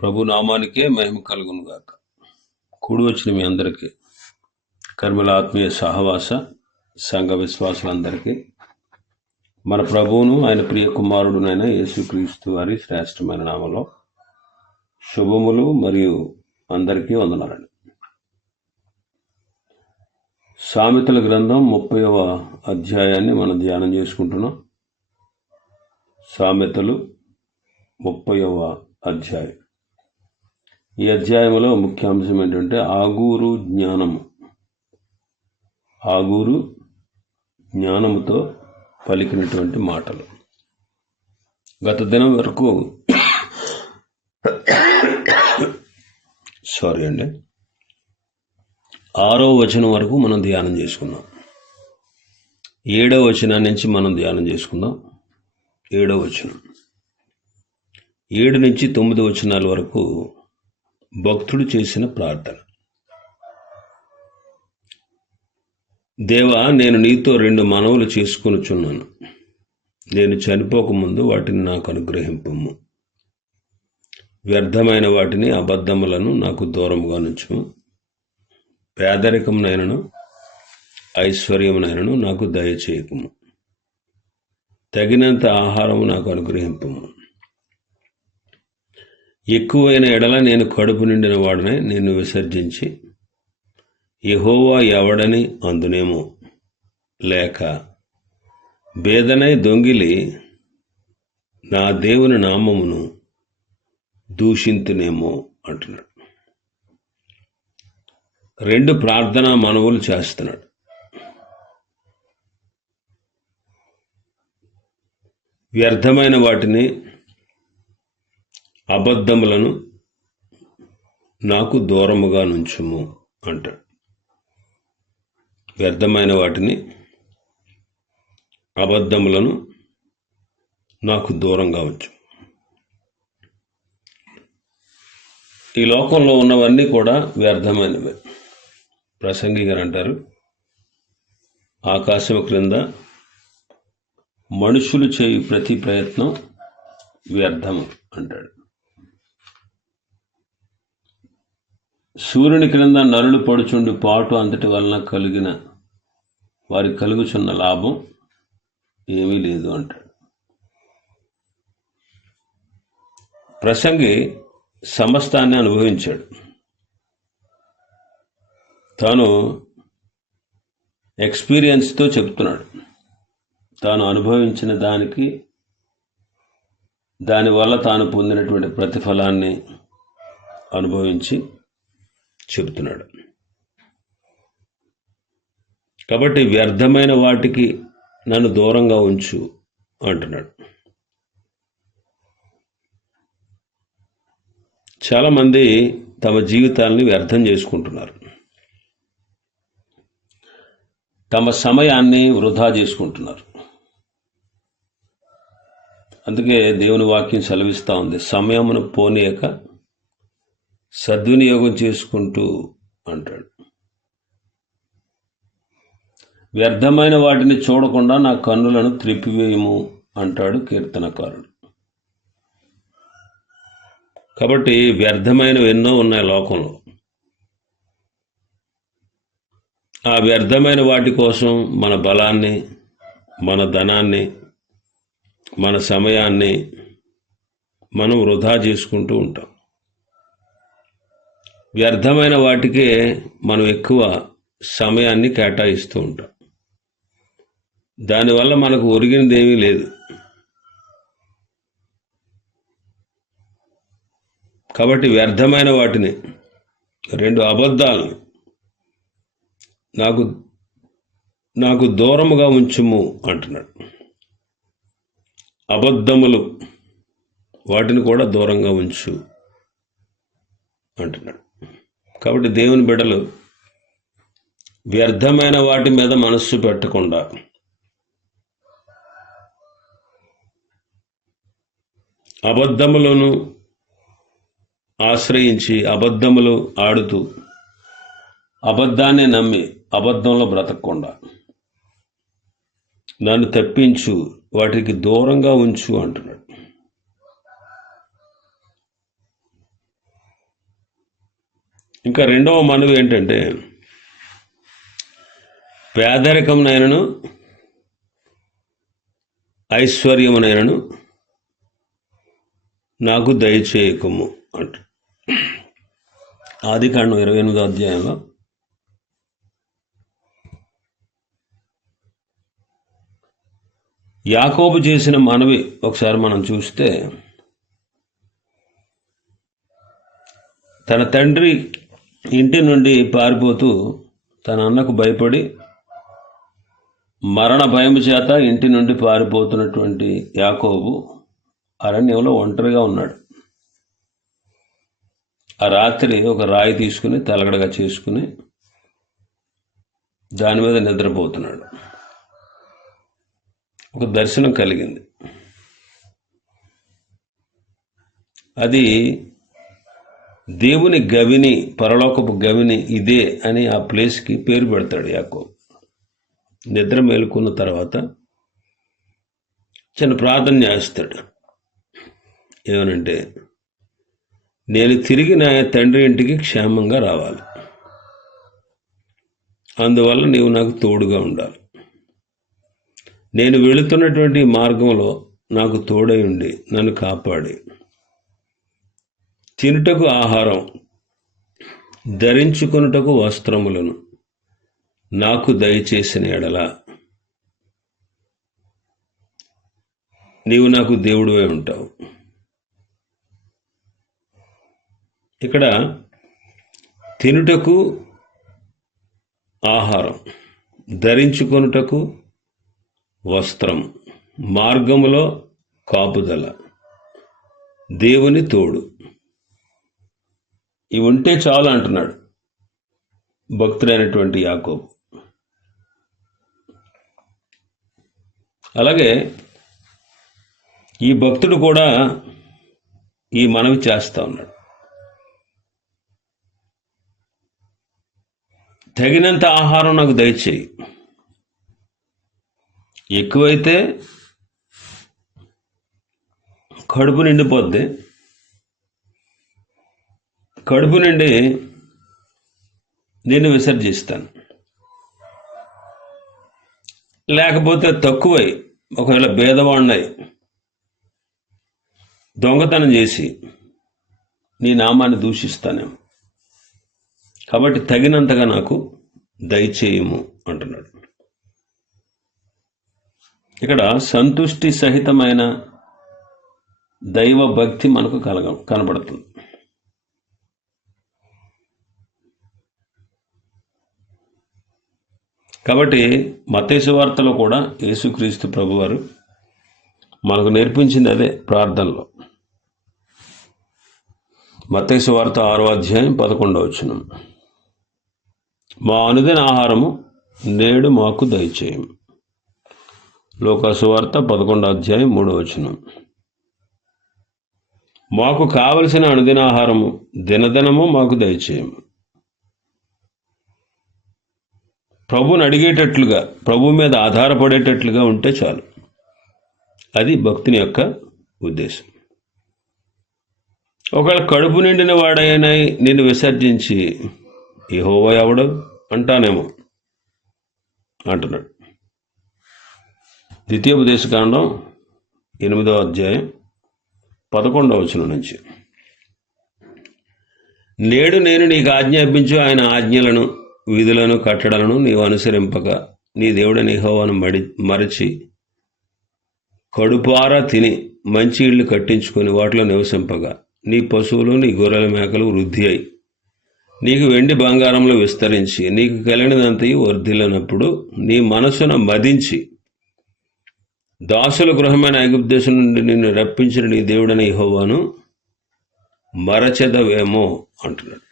ప్రభు నామానికే మహిమ కలుగును గాక. కూడి వచ్చిన మీ అందరికీ కర్మల ఆత్మీయ సహవాస సంఘ విశ్వాసులందరికీ మన ప్రభువును ఆయన ప్రియ కుమారుడునైన యేసుక్రీస్తు వారి శ్రేష్టమైన నామలో శుభములు మరియు అందరికీ వందనాలండి. సామెతల గ్రంథం ముప్పైవ అధ్యాయాన్ని మనం ధ్యానం చేసుకుంటున్నాం. సామెతలు ముప్పైవ అధ్యాయం. ఈ అధ్యాయంలో ముఖ్యాంశం ఏంటంటే ఆగూరు జ్ఞానము. ఆగూరు జ్ఞానముతో పలికినటువంటి మాటలు. గత దినం వరకు సారీ అండి. ఆరో వచనం వరకు మనం ధ్యానం చేసుకున్నాం ఏడో వచనం నుంచి మనం ధ్యానం చేసుకుందాం. ఏడో వచనం. ఏడు నుంచి తొమ్మిది వచనాల వరకు భక్తుడు చేసిన ప్రార్థన. దేవా నేను నీతో రెండు మనవులు చేసుకొనుచున్నాను. నేను చనిపోకముందు వాటిని నాకు అనుగ్రహింపము. వ్యర్థమైన వాటిని అబద్ధములను నాకు దూరముగా నుంచుము. పేదరికమునైనను ఐశ్వర్యమునైనను నాకు దయచేయకము. తగినంత ఆహారము నాకు అనుగ్రహింపము. ఎక్కువైన ఎడల నేను కడుపు నిండిన వాడనే నేను విసర్జించి యహోవా ఎవడని అందునేమో. లేక బేదనై దొంగిలి నా దేవుని నామమును దూషింతునేమో అంటున్నాడు. రెండు ప్రార్థనా మనవులు చేస్తున్నాడు. వ్యర్థమైన వాటిని అబద్ధములను నాకు దూరముగా నుంచుము అంటాడు వ్యర్థమైన వాటిని అబద్ధములను నాకు దూరంగా ఉంచు. ఈ లోకంలో ఉన్నవన్నీ కూడా వ్యర్థమైనవే. ప్రసంగి గారు అంటారు. ఆకాశం క్రింద మనుషులు చేయు ప్రతి ప్రయత్నం వ్యర్థము అంటాడు. సూర్యుని క్రింద నరులు పడుచుండి పాటు అంతటి వలన కలిగిన వారి కలుగుచున్న లాభం ఏమీ లేదు అంటాడు ప్రసంగి సమస్తాన్ని అనుభవించాడు. తాను ఎక్స్పీరియన్స్తో చెప్తున్నాడు. తాను అనుభవించిన దానికి దానివల్ల తాను పొందినటువంటి ప్రతిఫలాన్ని అనుభవించి చెబుతున్నాడు. కాబట్టి వ్యర్థమైన వాటికి నన్ను దూరంగా ఉంచు అంటున్నాడు. చాలామంది తమ జీవితాలని వ్యర్థం చేసుకుంటున్నారు. తమ సమయాన్ని వృధా చేసుకుంటున్నారు. అందుకే దేవుని వాక్యం సెలవిస్తూ ఉంది. సమయమును పోనీయక సద్వినియోగం చేసుకుంటూ అంటాడు. వ్యర్థమైన వాటిని చూడకుండా నా కన్నులను త్రిప్పివేయము అంటాడు కీర్తనకారుడు. కాబట్టి వ్యర్థమైనవి ఎన్నో ఉన్నాయి లోకంలో. ఆ వ్యర్థమైన వాటి కోసం మన బలాన్ని మన ధనాన్ని మన సమయాన్ని మనం వృధా చేసుకుంటూ ఉంటాం. వ్యర్థమైన వాటికే మనం ఎక్కువ సమయాన్ని కేటాయిస్తూ ఉంటాం. దానివల్ల మనకు ఒరిగినది ఏమీ లేదు. కాబట్టి వ్యర్థమైన వాటిని రెండు అబద్ధాలని నాకు నాకు దూరముగా ఉంచుము అంటున్నాడు. అబద్ధములు వాటిని కూడా దూరంగా ఉంచు అంటున్నాడు. కాబట్టి దేవుని బిడలు వ్యర్థమైన వాటి మీద మనస్సు పెట్టకుండా అబద్ధములను ఆశ్రయించి అబద్ధములు ఆడుతూ అబద్ధాన్ని నమ్మి అబద్ధంలో బ్రతకకుండా నన్ను తప్పించు వాటికి దూరంగా ఉంచు అంటున్నాడు. ఇంకా రెండవ మనవి ఏంటంటే పేదరికమునైనను ఐశ్వర్యమునైనను నాకు దయచేయకము అంట. ఆది కాండం ఇరవై ఎనిమిదో అధ్యాయంలో యాకోబు చేసిన మనవి ఒకసారి మనం చూస్తే తన తండ్రి ఇంటి నుండి పారిపోతూ తన అన్నకు భయపడి మరణ భయం చేత ఇంటి నుండి పారిపోతున్నటువంటి యాకోబు అరణ్యంలో ఒంటరిగా ఉన్నాడు. ఆ రాత్రి ఒక రాయి తీసుకుని తలగడగా చేసుకుని దాని మీద నిద్రపోతున్నాడు. ఒక దర్శనం కలిగింది. అది దేవుని గవిని పరలోకపు గవిని ఇదే అని ఆ ప్లేస్కి పేరు పెడతాడు యాకో నిద్ర మేలుకున్న తర్వాత చిన్న ప్రార్థన చేస్తాడు. ఏమనంటే నేను తిరిగి నా తండ్రి ఇంటికి క్షేమంగా రావాలి. అందువల్ల నీవు నాకు తోడుగా ఉండాలి. నేను వెళుతున్నటువంటి మార్గంలో నాకు తోడై ఉండి నన్ను కాపాడి. తినుటకు ఆహారం ధరించుకొనుటకు వస్త్రములను నాకు దయచేసిన ఎడల. నీవు నాకు దేవుడివై ఉంటావు. ఇక్కడ తినుటకు ఆహారం ధరించుకొనుటకు వస్త్రం మార్గములో కాపుదల దేవుని తోడు. ఇవి ఉంటే చాలు అంటున్నాడు భక్తుడైనటువంటి యాకోబు. అలాగే ఈ భక్తుడు కూడా ఈ మనవి చేస్తా ఉన్నాడు. తగినంత ఆహారం నాకు దయచేయి. ఎక్కువైతే కడుపు నిండిపోద్ది. కడుపు నుండి నేను విసర్జిస్తాను. లేకపోతే తక్కువై ఒకవేళ భేదవాడినై దొంగతనం చేసి నీ నామాన్ని దూషిస్తానేమో. కాబట్టి తగినంతగా నాకు దయచేయము అంటున్నాడు. ఇక్కడ సంతుష్టి సహితమైన దైవ భక్తి మనకు కలగ కనబడుతుంది. కాబట్టి మతేసు వార్తలో కూడా యేసుక్రీస్తు ప్రభువారు మనకు నేర్పించింది అదే ప్రార్థనలో. మతేసు వార్త ఆరో అధ్యాయం పదకొండవ వచనం. మా అనుదిన ఆహారము నేడు మాకు దయచేయం లోకాసు వార్త పదకొండో అధ్యాయం మూడో వచనం. మాకు కావలసిన అనుదిన ఆహారము దినదినము మాకు దయచేయము. ప్రభుని అడిగేటట్లుగా ప్రభు మీద ఆధారపడేటట్లుగా ఉంటే చాలు. అది భక్తుని యొక్క ఉద్దేశం. ఒకవేళ కడుపు నిండిన వాడైనా నేను విసర్జించి యెహోవా ఎవడు? అంటానేమో. అంటున్నాడు. ద్వితీయోపదేశకాండం ఎనిమిదవ అధ్యాయం పదకొండవ వచనం నుంచి. నేడు నేను నీకు ఆజ్ఞాపించు ఆయన ఆజ్ఞలను విధులను కట్టడలను నీవు అనుసరింపక. నీ దేవుడని హోవాను మడి మరచి. కడుపారా తిని మంచి ఇళ్ళు కట్టించుకొని వాటిలో నివసింపగా. నీ పశువులు నీ గొర్రెల మేకలు వృద్ధి అయి. నీకు వెండి బంగారంలో విస్తరించి. నీకు కలిగినంతయు వర్ధిల్లినప్పుడు నీ మనసును మదించి. దాసుల గృహమైన ఐగుప్దేశం నుండి నిన్ను రప్పించిన నీ దేవుడని హోవాను మరచెదవేమో అంటున్నాడు.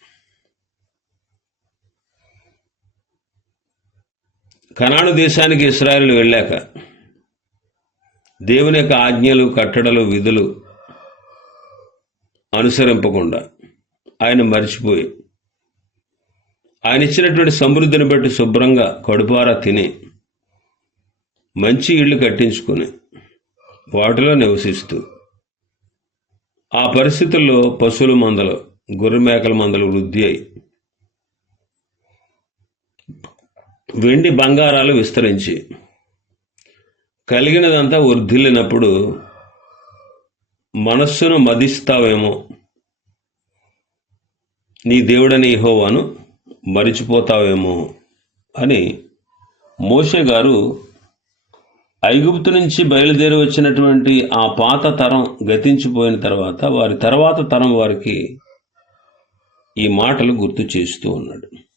కనాడు దేశానికి ఇస్రాయలు వెళ్ళాక దేవుని యొక్క ఆజ్ఞలు కట్టడలు విధులు అనుసరింపకుండా ఆయన మర్చిపోయి ఆయన ఇచ్చినటువంటి సమృద్ధిని బట్టి శుభ్రంగా కడుపారా తిని మంచి ఇళ్ళు కట్టించుకుని వాటిలో నివసిస్తూ ఆ పరిస్థితుల్లో పశువుల మందలు గొర్రె మేకల మందలు వృద్ధి అయి వెండి బంగారాలు విస్తరించి కలిగినదంతా వర్ధిల్లినప్పుడు మనస్సును మదిస్తావేమో. నీ దేవుడని హోవాను మరిచిపోతావేమో అని మోషే గారు ఐగుప్తు నుంచి బయలుదేరి వచ్చినటువంటి ఆ పాత తరం గతించిపోయిన తర్వాత వారి తర్వాత తరం వారికి ఈ మాటలు గుర్తు చేస్తూ ఉన్నాడు.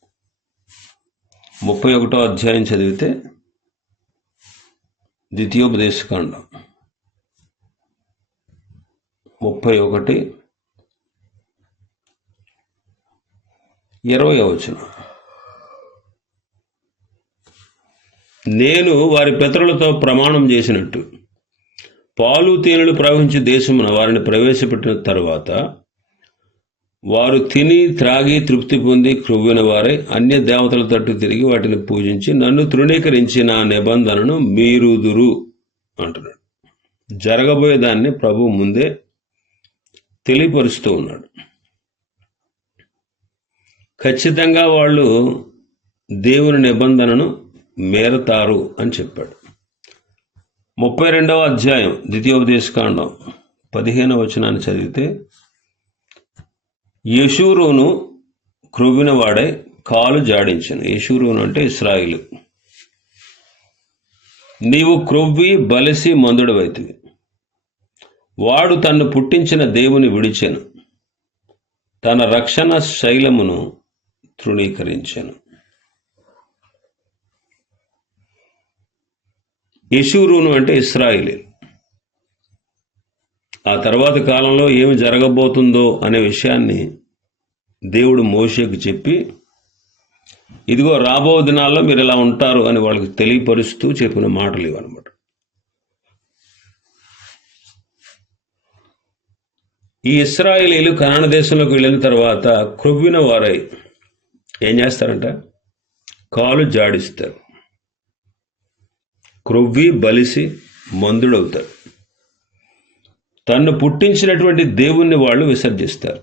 ముప్పై ఒకటో అధ్యాయం చదివితే ద్వితీయోపదేశకాండం. ముప్పై ఒకటి ఇరవై వచనం. నేను వారి పితరులతో ప్రమాణం చేసినట్టు పాలు తేనెలు ప్రవహించే దేశమున వారిని ప్రవేశపెట్టిన తరువాత వారు తిని త్రాగి తృప్తి పొంది క్రొవ్విన వారే. అన్య దేవతల తట్టు తిరిగి వాటిని పూజించి నన్ను తృణీకరించిన నిబంధనను మీరుదురు అంటున్నాడు. జరగబోయే దాన్ని ప్రభు ముందే తెలియపరుస్తూ ఉన్నాడు. ఖచ్చితంగా వాళ్ళు దేవుని నిబంధనను మేరతారు అని చెప్పాడు. ముప్పై రెండవ అధ్యాయం ద్వితీయోపదేశకాండం పదిహేనవ వచనాన్ని చదివితే యశూరును క్రొవినవాడై వాడే కాలు జాడించను యశూరును అంటే ఇస్రాయిలు. నీవు క్రొవ్వి బలిసి మందుడవైతివి. వాడు తన్ను పుట్టించిన దేవుని విడిచెను. తన రక్షణ శైలమును తృణీకరించెను. యశూరును అంటే ఇస్రాయిలీ ఆ తర్వాత కాలంలో ఏమి జరగబోతుందో అనే విషయాన్ని దేవుడు మోషేకు చెప్పి ఇదిగో రాబో దినాల్లో మీరు ఇలా ఉంటారు అని వాళ్ళకి తెలియపరుస్తూ చెప్పిన మాటలు ఇవన్నమాట ఈ ఇస్రాయేలీలు కనాన దేశంలోకి వెళ్ళిన తర్వాత క్రొవ్విన వారై ఏం చేస్తారంట? కాలు జాడిస్తారు. క్రొవ్వి బలిసి మందుడవుతారు. తన్ను పుట్టించినటువంటి దేవుణ్ణి వాళ్ళు విసర్జిస్తారు.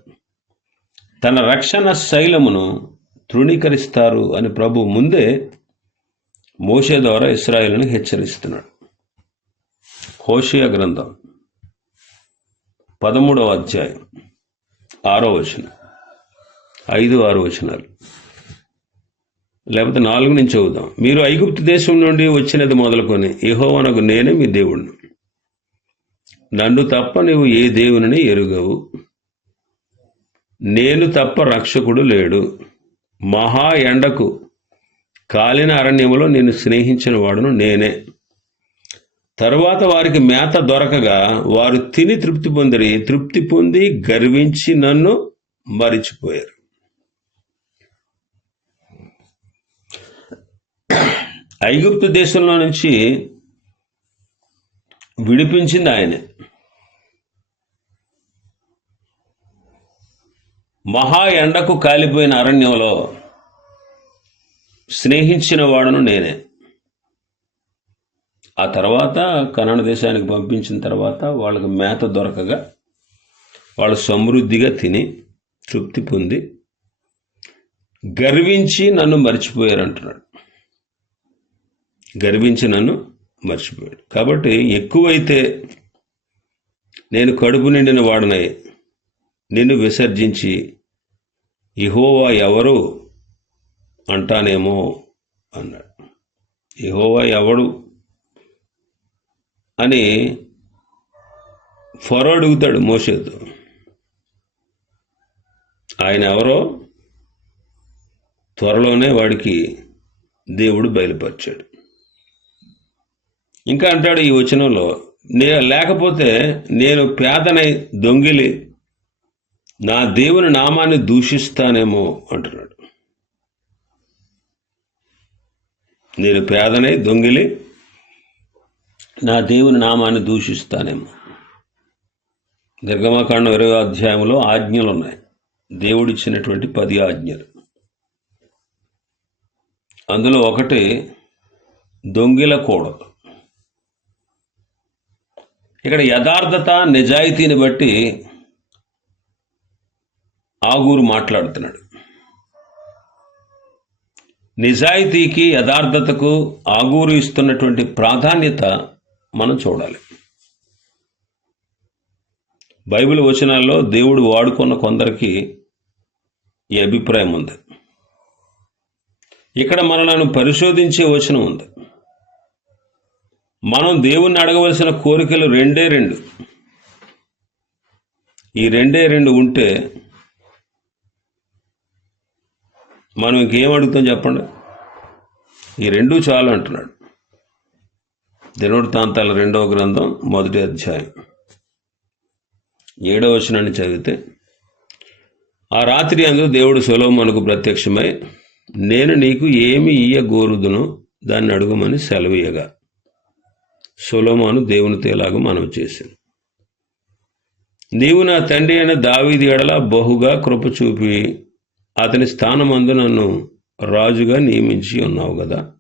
తన రక్షణ శైలమును తృణీకరిస్తారు అని ప్రభు ముందే మోషే ద్వారా ఇస్రాయేల్ని హెచ్చరిస్తున్నాడు. హోషియా గ్రంథం పదమూడవ అధ్యాయం ఆరో వచనం ఐదు ఆరు వచనాలు. లేకపోతే నాలుగు నుంచి చదువుదాం. మీరు ఐగుప్తు దేశం నుండి వచ్చినది మొదలుకొని యహోవనకు నేనే మీ దేవుణ్ణి. నన్ను తప్ప నీవు ఏ దేవుని ఎరుగవు. నేను తప్ప రక్షకుడు లేడు. మహా ఎండకు కాలిన అరణ్యములో నేను స్నేహించిన వాడును నేనే. తరువాత వారికి మేత దొరకగా వారు తిని తృప్తి పొందిరి. తృప్తి పొంది గర్వించి నన్ను మరిచిపోయారు. ఐగుప్తు దేశంలో నుంచి విడిపించింది ఆయనే. మహా ఎండకు కాలిపోయిన అరణ్యంలో స్నేహించిన వాడును నేనే. ఆ తర్వాత కన్నడ దేశానికి పంపించిన తర్వాత వాళ్ళకి మేత దొరకగా వాళ్ళు సమృద్ధిగా తిని తృప్తి పొంది గర్వించి నన్ను మర్చిపోయారు అంటున్నాడు గర్వించి నన్ను మర్చిపోయాడు. కాబట్టి ఎక్కువైతే నేను కడుపు నిండిన వాడనై నిన్ను విసర్జించి ఇహోవా ఎవరు అంటానేమో అన్నాడు. ఇహోవా ఎవడు అని ఫరో అడుగుతాడు మోసేతో ఆయన ఎవరో త్వరలోనే వాడికి దేవుడు బయలుపరిచాడు. ఇంకా అంటాడు ఈ వచనంలో నే లేకపోతే నేను పేదనై దొంగిలి నా దేవుని నామాన్ని దూషిస్తానేమో అంటున్నాడు. నేను పేదనై దొంగిలి నా దేవుని నామాన్ని దూషిస్తానేమో. నిర్గమకాండం ఇరవై అధ్యాయంలో ఆజ్ఞలు ఉన్నాయి దేవుడిచ్చినటువంటి పది ఆజ్ఞలు. అందులో ఒకటి దొంగిలకూడదు ఇక్కడ యథార్థత నిజాయితీని బట్టి ఆగూరు మాట్లాడుతున్నాడు. నిజాయితీకి యథార్థతకు ఆగూరు ఇస్తున్నటువంటి ప్రాధాన్యత మనం చూడాలి. బైబిల్ వచనాల్లో దేవుడు వాడుకున్న కొందరికి ఈ అభిప్రాయం ఉంది. ఇక్కడ మనలను పరిశోధించే వచనం ఉంది. మనం దేవుణ్ణి అడగవలసిన కోరికలు రెండే రెండు. ఈ రెండే రెండు ఉంటే మనం ఇంకేం అడుగుతాం చెప్పండి? ఈ రెండు చాలు అంటున్నాడు. దినవృత్తాంతాల రెండవ గ్రంథం మొదటి అధ్యాయం. ఏడవ వచనాన్ని చదివితే ఆ రాత్రి అందు దేవుడు సులభమునకు ప్రత్యక్షమై నేను నీకు ఏమి ఇయ్య గోరుదును దాన్ని అడుగుమని సెలవీయగా సులోమాను దేవుని తేలాగా మనం చేశాను నీవు నా తండ్రి అయిన దావీది ఎడల బహుగా కృప చూపి అతని స్థానమందు నన్ను రాజుగా నియమించి ఉన్నావు కదా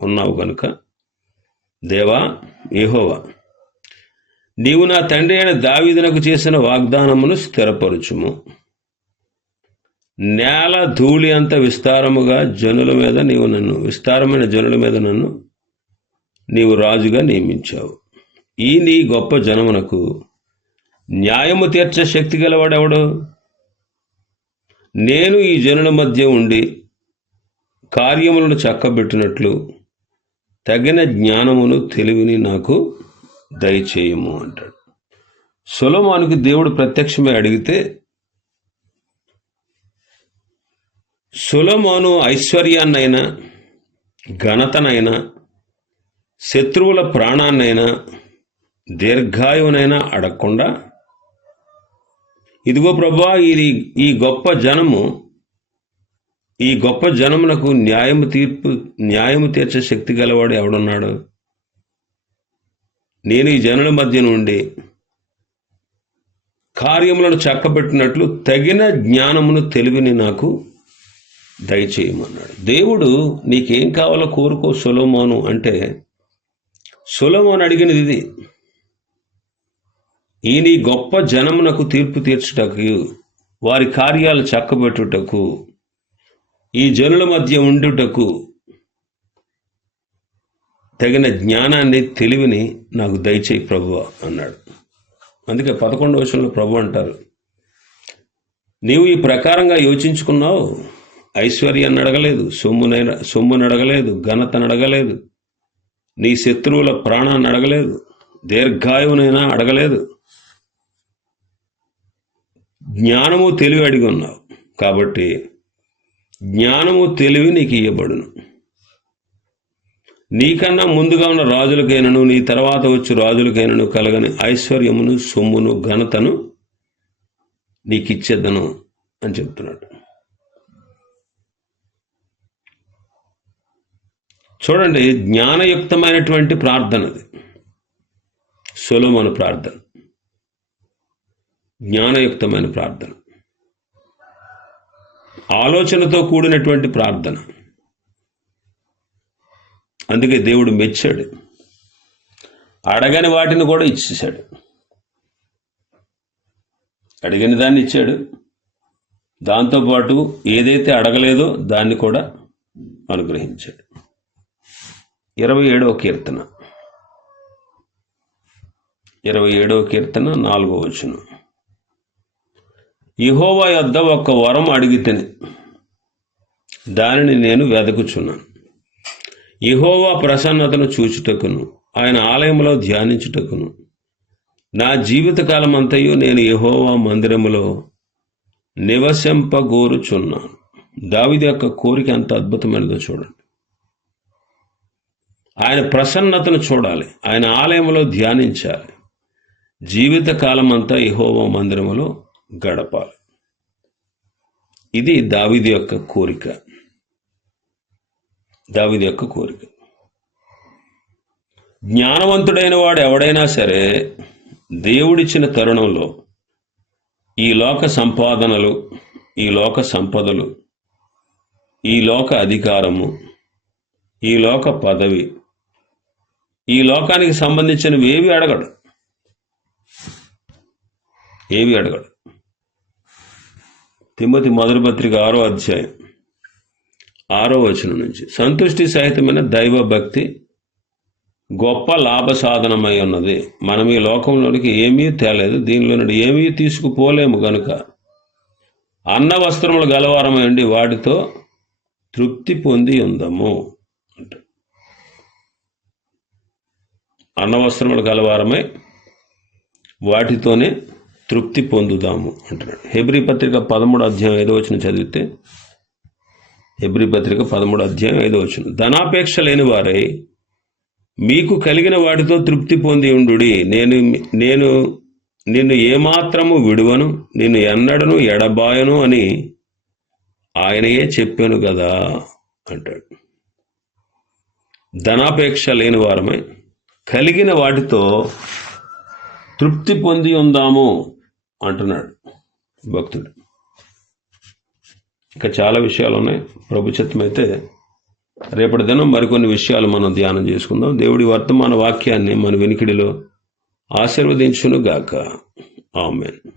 ఉన్నావు కనుక దేవా యెహోవా నీవు నా తండ్రి అయిన దావిదనకు చేసిన వాగ్దానమును స్థిరపరచుము. నేల ధూళి అంత విస్తారముగా జనుల మీద నీవు నన్ను విస్తారమైన జనుల మీద నన్ను నీవు రాజుగా నియమించావు. ఈ నీ గొప్ప జనమునకు న్యాయము తీర్చే శక్తి గలవాడెవడు? నేను ఈ జనుల మధ్య ఉండి కార్యములను చక్కబెట్టినట్లు తగిన జ్ఞానమును తెలివిని నాకు దయచేయము అంటాడు. సులమానికి దేవుడు ప్రత్యక్షమే అడిగితే సులమాను ఐశ్వర్యాన్నైనా ఘనతనైనా శత్రువుల ప్రాణాన్నైనా దీర్ఘాయువునైనా అడగకుండా ఇదిగో ప్రభా ఇది ఈ గొప్ప జనము ఈ గొప్ప జనమునకు న్యాయము తీర్పు న్యాయము తీర్చే శక్తి గలవాడు ఎవడున్నాడు? నేను ఈ జనుల మధ్య నుండి కార్యములను చక్కబెట్టినట్లు తగిన జ్ఞానమును తెలివిని నాకు దయచేయమన్నాడు. దేవుడు నీకేం కావాలో కోరుకో సొలోమోను అంటే సొలోమోను అడిగినది ఇది. ఈ నీ గొప్ప జనమునకు తీర్పు తీర్చుటకు వారి కార్యాలు చక్కబెట్టుటకు ఈ జనుల మధ్య ఉండుటకు తగిన జ్ఞానాన్ని తెలివిని నాకు దయచేయి ప్రభు అన్నాడు. అందుకే పదకొండు వర్షంలో ప్రభు అంటారు నీవు ఈ ప్రకారంగా యోచించుకున్నావు? ఐశ్వర్యాన్ని అడగలేదు సొమ్మునైన సొమ్మును అడగలేదు ఘనతను అడగలేదు నీ శత్రువుల ప్రాణాన్ని అడగలేదు దీర్ఘాయువునైనా అడగలేదు జ్ఞానము తెలివి అడిగి ఉన్నావు. కాబట్టి జ్ఞానము తెలివి నీకు ఇవ్వబడును నీకన్నా ముందుగా ఉన్న రాజులకైనను నీ తర్వాత వచ్చి రాజులకైనను కలగని ఐశ్వర్యమును సొమ్మును ఘనతను నీకిచ్చేదను అని చెప్తున్నాడు. చూడండి జ్ఞానయుక్తమైనటువంటి ప్రార్థన అది ప్రార్థన. జ్ఞానయుక్తమైన ప్రార్థన. ఆలోచనతో కూడినటువంటి ప్రార్థన. అందుకే దేవుడు మెచ్చాడు. అడగని వాటిని కూడా ఇచ్చేశాడు. అడిగిన దాన్ని ఇచ్చాడు. దాంతోపాటు ఏదైతే అడగలేదో దాన్ని కూడా అనుగ్రహించాడు. ఇరవై ఏడవ కీర్తన. ఇరవై ఏడవ కీర్తన నాలుగో వచనం. ఇహోవా యొద్ద ఒక వరం అడిగితేనే. దానిని నేను వెదకుచున్నాను. ఇహోవా ప్రసన్నతను చూచుటకును ఆయన ఆలయంలో ధ్యానించుటకును. నా జీవితకాలం అంతయు నేను ఇహోవా మందిరములో నివసింపగోరుచున్నాను. దావిది యొక్క కోరిక ఎంత అద్భుతమైనదో చూడండి. ఆయన ప్రసన్నతను చూడాలి ఆయన ఆలయంలో ధ్యానించాలి. జీవితకాలం అంతా యెహోవా మందిరములో గడపాలి. ఇది దావిది యొక్క కోరిక. దావిది యొక్క కోరిక. జ్ఞానవంతుడైన వాడు ఎవడైనా సరే దేవుడిచ్చిన తరుణంలో ఈ లోక సంపాదనలు ఈ లోక సంపదలు ఈ లోక అధికారము ఈ లోక పదవి ఈ లోకానికి సంబంధించినవి ఏవి అడగడు. ఏవి అడగడు. తిమ్మతి మొదటి పత్రిక ఆరో అధ్యాయం. ఆరో వచనం నుంచి. సంతుష్టి సహితమైన దైవ భక్తి గొప్ప లాభ సాధనమై ఉన్నది. మనం ఈ లోకంలోనికి ఏమీ తేలేదు. దీనిలో నుండి ఏమీ తీసుకుపోలేము గనుక అన్న వస్త్రములు గలవారమై ఉండి వాటితో తృప్తి పొంది ఉందము. అంట. అన్న వస్త్రములు గలవారమై వాటితోనే తృప్తి పొందుదాము అంటున్నాడు. హెబ్రి పత్రిక పదమూడు అధ్యాయం ఐదో వచ్చిన చదివితే హెబ్రి పత్రిక పదమూడు అధ్యాయం ఐదో వచ్చిన ధనాపేక్ష లేని వారై మీకు కలిగిన వాటితో తృప్తి పొంది ఉండు నేను నేను నిన్ను ఏమాత్రము విడువను నిన్ను ఎన్నడను ఎడబాయను అని ఆయనయే చెప్పాను కదా అంటాడు. ధనాపేక్ష లేని వారమై కలిగిన వాటితో తృప్తి పొంది ఉందాము. అంటున్నాడు భక్తుడు. ఇంకా చాలా విషయాలు ఉన్నాయి. ప్రభు అయితే రేపటి దినం మరికొన్ని విషయాలు మనం ధ్యానం చేసుకుందాం. దేవుడి వర్తమాన వాక్యాన్ని మన వెనికిడిలో ఆశీర్వదించును గాక ఆమెన్.